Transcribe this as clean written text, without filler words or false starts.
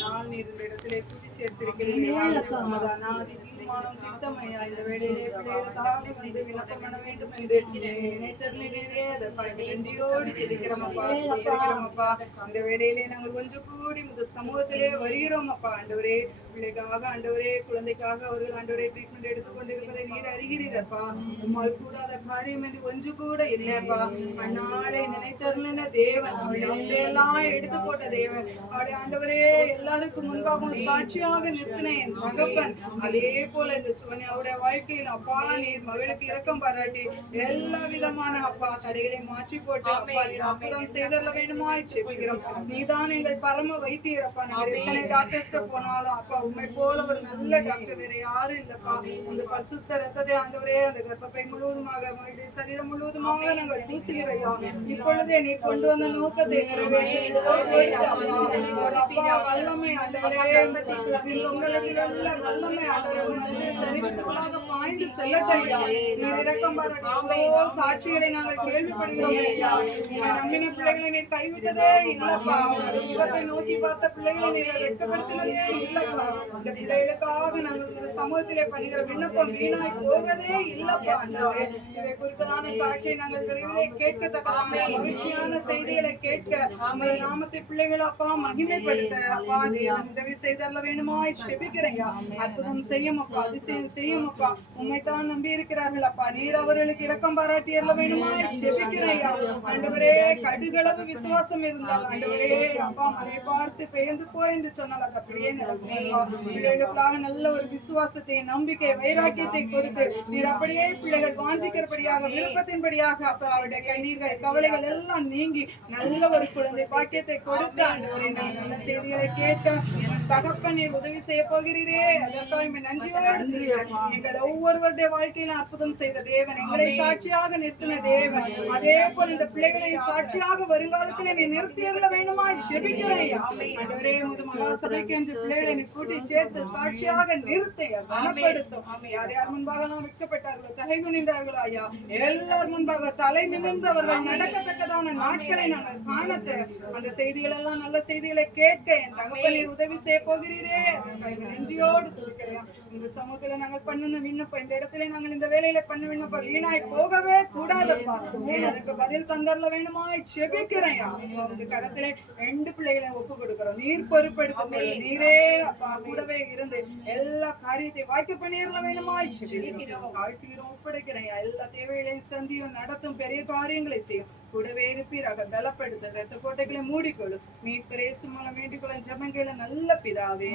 நாள் நீர் இந்த இடத்திலே கூட்டி சேர்த்திருக்கிறீர்கள். அநாதி தீர்மானம் திட்டமையா இந்த வேளையிலே பிள்ளைகளுக்காக வந்து விண்ணப்பம் பண்ண வேண்டும் என்று நினைத்தருளினீரே. நன்றியோடு இருக்கிறோமப்பா. இந்த வேளையிலே நாங்கள் கொஞ்சம் கூடி முதல் சமூகத்திலே வருகிறோம் அப்பா. ஆண்டவரே, பிள்ளைக்காக ஆண்டவரே, குழந்தைக்காக அவர்கள் ஆண்டவரே ட்ரீட்மெண்ட் எடுத்துக்கொண்டிருப்பதை நீர் அறிகிறீரப்பா. உம்மால் கூடாத காரியம் என்று ஒன்று கூட இல்லையப்பா. அந்நாளை நினைத்தருளின தேவன், அவருடைய எல்லாம் எடுத்து போட்ட தேவன், அவருடைய ஆண்டவரே எல்லாருக்கும் முன்பாகவும் சாட்சியாக நிறுத்தின என் தகப்பன். அதே போல இந்த அவருடைய வாழ்க்கையில் அப்பா நீர் மகளுக்கு இரக்கம் பாராட்டி எல்லா விதமான அப்பா தடைகளை மாற்றி போட்டு அப்பா நீர் அற்புதம் செய்தல்ல வேணுமா செபிக்கிறோம். நீதான் எங்கள் பரம வைத்தியரப்பா. நாங்கள் எத்தனை டாக்டர்ஸ் போனாலும் அப்பா உண்மை போல ஒரு நல்ல டாக்டர் வேற யாரும் இல்லப்பா. அந்த பரிசுத்த ரத்தத்தை ஆண்டவரே அந்த கர்ப்பப்பை முழுவதுமாக சரீரம் முழுவதுமாக நாங்கள் பூசுகிறையா. இப்பொழுதே நீ கொண்டு வந்த நோக்கத்தை வல்லமை ஆண்டவரே, உங்களுக்கு நல்ல வல்லமை சரீரத்துக்குள்ளாக பாய்ந்து செல்லட்டையா. நீர் இரக்கம் பாராட்டி சாட்சிகளை நாங்கள் கேள்விப்படுகிறோம். நம்பின பிள்ளைகளை நீர் கைவிட்டதே இல்லப்பா. சுகத்தை நோக்கி பார்த்த பிள்ளைகளை நீர் வெட்கப்படுத்தினதே இல்லப்பா. இந்த பிள்ளைகளுக்காக நாங்கள் சமூகத்திலே பண்ணுகிற விண்ணப்பம் வீணாய் போவதே இல்லப்பா. இதை குறித்ததான சாட்சியை நாங்கள் விரைவிலே கேட்கத்தக்கதான மகிழ்ச்சியான செய்திகளை கேட்க உங்களை நாமத்தை பிள்ளைகள் அப்பா மகிமைப்படுத்த அப்பா உதவி செய்தல்ல வேணுமா செபிக்கிறேங்க. அற்புதம் செய்யும் அப்பா, அதிசயம் செய்யும் அப்பா. உண்மைத்தான் நம்பி இருக்கிறார்கள் அப்பா. நீர் அவர்களுக்கு இரக்கம் பாராட்டியல்ல வேணுமா செபிக்கிறேங்க. ஆண்டவரே, கடுகளவு விசுவாசம் இருந்தால் ஆண்டவரே அப்பா மழை பார்த்து பெயர்ந்து போய் என்று சொன்னால் அது அப்படியே நடக்கும். பிள்ளைகளுக்காக நல்ல ஒரு விசுவாசத்தை, நம்பிக்கை, வைராக்கியத்தை கொடுத்து நீர் அப்படியே பிள்ளைகள் வாஞ்சிக்கிறபடியாக விருப்பத்தின்படியாக அப்பா அவருடைய கண்ணீர்கள் கவலைகள் எல்லாம் நீங்கி நல்ல ஒரு குழந்தை பாக்கியத்தை கொடுத்து ஆண்டவரே நல்ல செய்திகளை கேட்க தகப்பன் நீர் உதவி செய்ய போகிறீரே. அதற்காக நன்றியோடு எங்கள் ஒவ்வொருவருடைய வாழ்க்கையில அற்புதம் செய்த தேவன், எங்களை சாட்சியாக நிறுத்தின தேவன், அதே போல இந்த பிள்ளைகளை சாட்சியாக வருங்காலத்திலே நீ நிறுத்தியர்ல வேணுமா ஜெபிக்கிறேன். ஆண்டவரே, மகாசபைக்கு என்று பிள்ளைகளை நீ கூட்டி சேர்த்து சாட்சியாக நிறுத்த கனப்படுத்தும். யார் யார் முன்பாக நாம் விற்கப்பட்டார்களோ, தலை குனிந்தார்களோ ஐயா, எல்லார் முன்பாக தலை நிமிர்ந்தவர்கள் நடக்கத்தக்கதான நாட்களை நாங்கள் காண அந்த செய்திகள் எல்லாம் நல்ல செய்திகளை கேட்க என் தகப்பனில் உதவி செய்ய போகிறீரே. நன்றியோடு சொல்கிறேன். இந்த சமூகத்துல நாங்கள் பண்ணணும் விண்ணப்பம், இந்த இடத்துல நாங்கள் இந்த வேலையில பண்ண விண்ணப்பம் வீணாய் போகவே கூடாதப்பா. அதுக்கு பதில் தந்தர்ல வேணுமா செபிக்கிறேன். கரத்திலே 2 பிள்ளைகளை ஒப்பு கொடுக்கிறோம். நீர் பொறுப்பெடுத்து நீரே அப்பா கூடவே இருந்து எல்லா காரியத்தை வாய்க்க பண்ணிடல வேணுமா செபிக்கிறோம். வாழ்க்கையிலும் ஒப்படைக்கிறேன். எல்லா தேவைகளையும் சந்தியும் நடத்தும் பெரிய காரியங்களை செய்யும். கூடவே இருப்பீராக பலப்படுத்த ரத்த கோட்டைகளை மூடிக்கொள்ளும். மீட்பரேசு மூலம் வேண்டிக்கொள்ள ஜெபங்களை நல்ல பிதாவே.